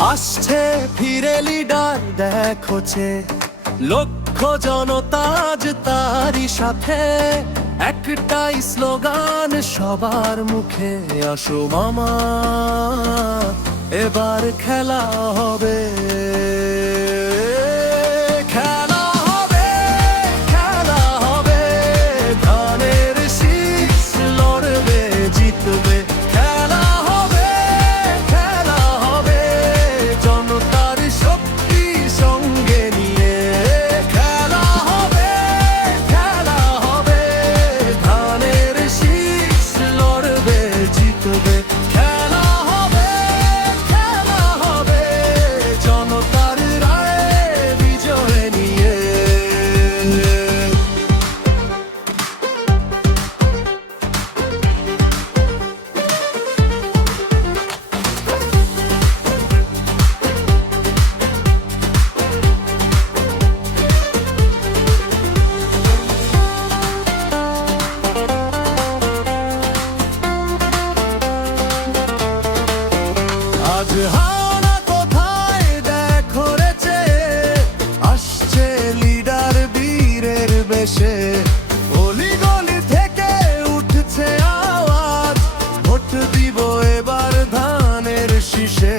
আসছে ফিরে লিডার দেখোছে, লক্ষ জনতা আজ তারই সাথে। একটাই স্লোগান সবার মুখে, আসো মামা এবার খেলা হবে। খেলা হবে, খেলা হবে, ধানের শীষ লড়বে জিতবে। খেলা হবে, খেলা হবে, জনতার শক্তি সঙ্গে নিয়ে। খেলা হবে, খেলা হবে, ধানের শীষ লড়বে জিতবে। খেলা হবে, খেলা হবে, জনতার রায়ে বিজয় নিয়ে। আজ হাওড়া কোথায় দেখো রেছে, আসছে লিডার বীরের বেশে। অলি গলি থেকে উঠছে আওয়াজ, ভোট দিব এবার ধানের শীষে।